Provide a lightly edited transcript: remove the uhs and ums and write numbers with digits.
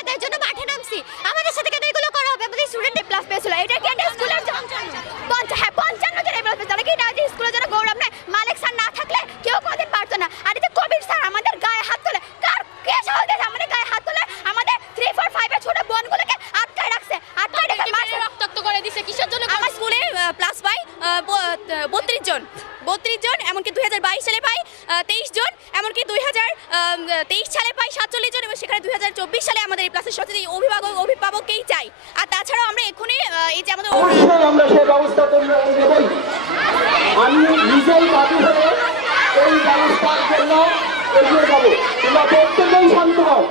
এদের জন্য মাঠে নামছি। আমাদের সাথে কেন এগুলো করা হবে? আমাদের স্টুডেন্ট প্লাস পেয়েছিল। এটা কি একটা স্কুলের 55 জন প্লাস পেয়েছিল কি? এটা স্কুলের জন্য গৌরব নয়? মালিক স্যার না থাকলে কেউ কোনোদিন পারতো না। আর এটা কবির স্যার আমাদের গায়ে হাত তোলে। কার কে সাহস দেয় আমাদের গায়ে হাত তোলে? আমাদের 3, 4, 5 এর ছোট বোনগুলোকে আটকায় রাখছে, আটকায় রেখে মারছে, রক্তাক্ত করে দিছে। কিসের জন্য? আমার স্কুলে প্লাস পাই 32 জন, এমনকি 2022 সালে পাই 23 জন, এমনকি 2023 সালে পাই 47 জন, এবং সেখানে 2024 সালে আমাদের এই প্লাসের সাথে অভিভাবককেই চাই। আর তাছাড়াও আমরা এখনই এই যে আমাদের আমরা সেই ব্যবস্থা নেবই। আমি নিজেই বাদী হয়ে এই ব্যবস্থার জন্য এগিয়ে যাবো। তোমরা প্রত্যেকেই শান্ত হও।